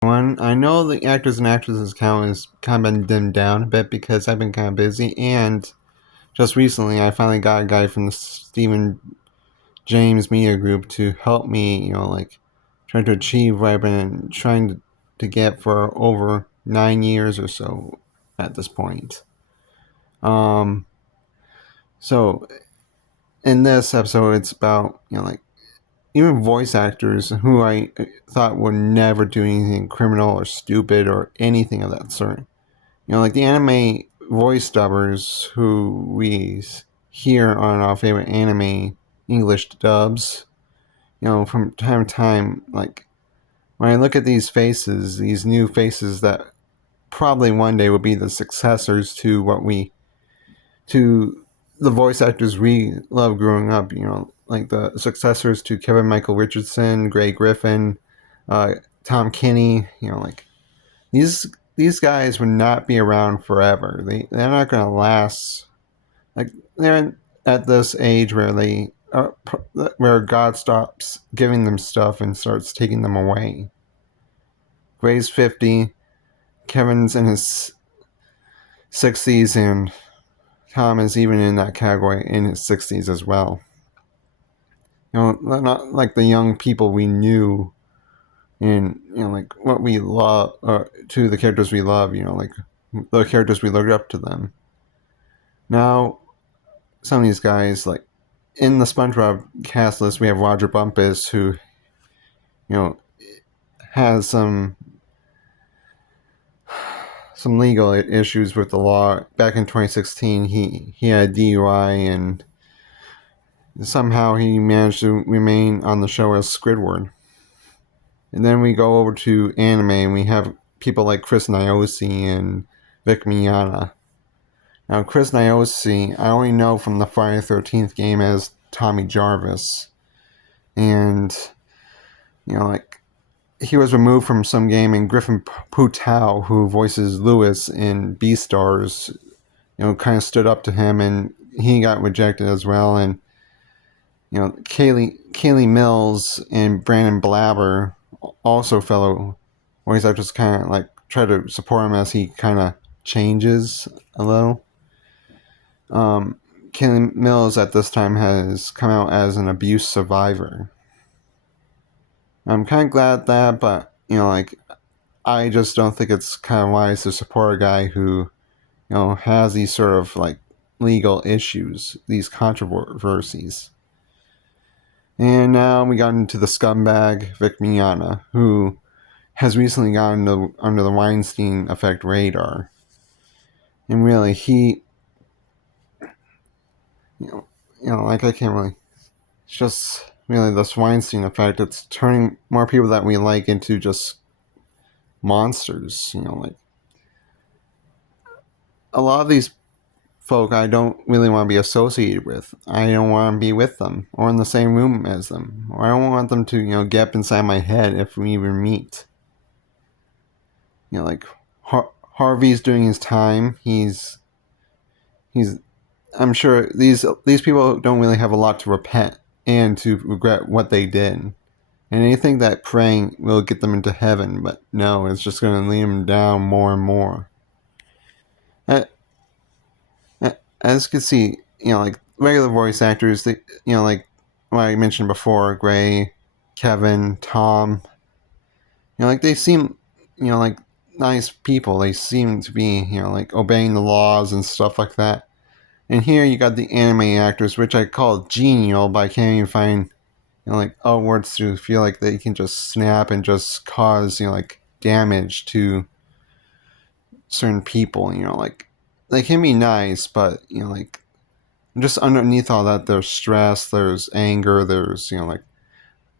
One, I know the actors and actresses count has kind of been dimmed down a bit because I've been kind of busy, and just recently I finally got a guy from the Stephen James Media Group to help me, trying to achieve what I've been trying to get for over 9 years or so at this point. Um, so in this episode, it's about even voice actors who I thought would never do anything criminal or stupid or anything of that sort. Like the anime voice dubbers who we hear on our favorite anime English dubs. From time to time, like when I look at these faces, these new faces that probably one day will be the successors to to the voice actors we love growing up, like the successors to Kevin Michael Richardson, Grey Griffin, uh, Tom Kenny, these guys would not be around forever. They're not going to last. Like they're at this age where where God stops giving them stuff and starts taking them away. Gray's 50, Kevin's in his 60s, and Tom is even in that category in his 60s as well. Not like the young people we knew and like what we love to the characters we love, like the characters we looked up to them. Now some of these guys, like in the SpongeBob cast list, we have Roger Bumpus, who know has some legal issues with the law. Back in 2016, he had a DUI, and somehow he managed to remain on the show as Squidward. And then we go over to anime, and we have people like Chris Niosi and Vic Mignogna. Now, Chris Niosi, I only know from the Friday the 13th game as Tommy Jarvis. And, like, he was removed from some game, and Griffin Putau, who voices Lewis in Beastars, kind of stood up to him, and he got rejected as well. And, Kaylee Mills and Brandon Blabber, also fellow voice actors, kind of like try to support him as he kind of changes a little. Kaylee Mills at this time has come out as an abuse survivor. I'm kind of glad that, but I just don't think it's kind of wise to support a guy who has these sort of like legal issues, these controversies. And now we got into the scumbag Vic Mignogna, who has recently gotten under the Weinstein effect radar. And really, he, like I can't really. It's just really this Weinstein effect. It's turning more people that we like into just monsters. Like a lot of these folk I don't really want to be associated with. I don't want to be with them or in the same room as them. Or I don't want them to, get up inside my head if we even meet. Like Harvey's doing his time. He's I'm sure these people don't really have a lot to repent and to regret what they did. And they think that praying will get them into heaven, but no, it's just going to lead them down more and more. Uh, as you can see, like regular voice actors, they, like what I mentioned before, Gray, Kevin, Tom, like they seem, like nice people. They seem to be, like obeying the laws and stuff like that. And here you got the anime actors, which I call genial, but I can't even find, like words to feel like they can just snap and just cause, like damage to certain people. Like they can be nice, but like just underneath all that, there's stress, there's anger, there's like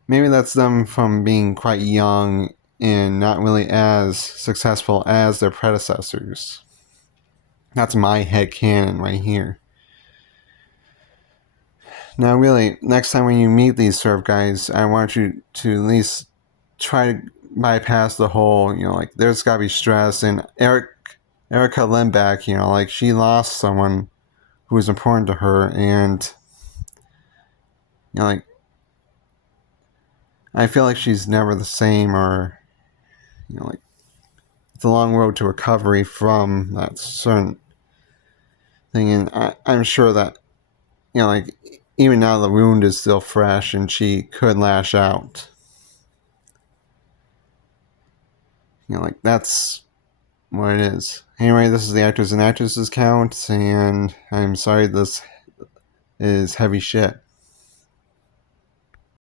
maybe that's them from being quite young and not really as successful as their predecessors. That's my headcanon right here. Now, really, next time when you meet these sort of guys, I want you to at least try to bypass the whole, like there's got to be stress. And Erica Lindback, like she lost someone who was important to her, and like I feel like she's never the same, or like it's a long road to recovery from that certain thing, and I'm sure that like even now the wound is still fresh, and she could lash out. Like that's what it is. Anyway, this is the Actors and Actresses Count, and I'm sorry this is heavy shit.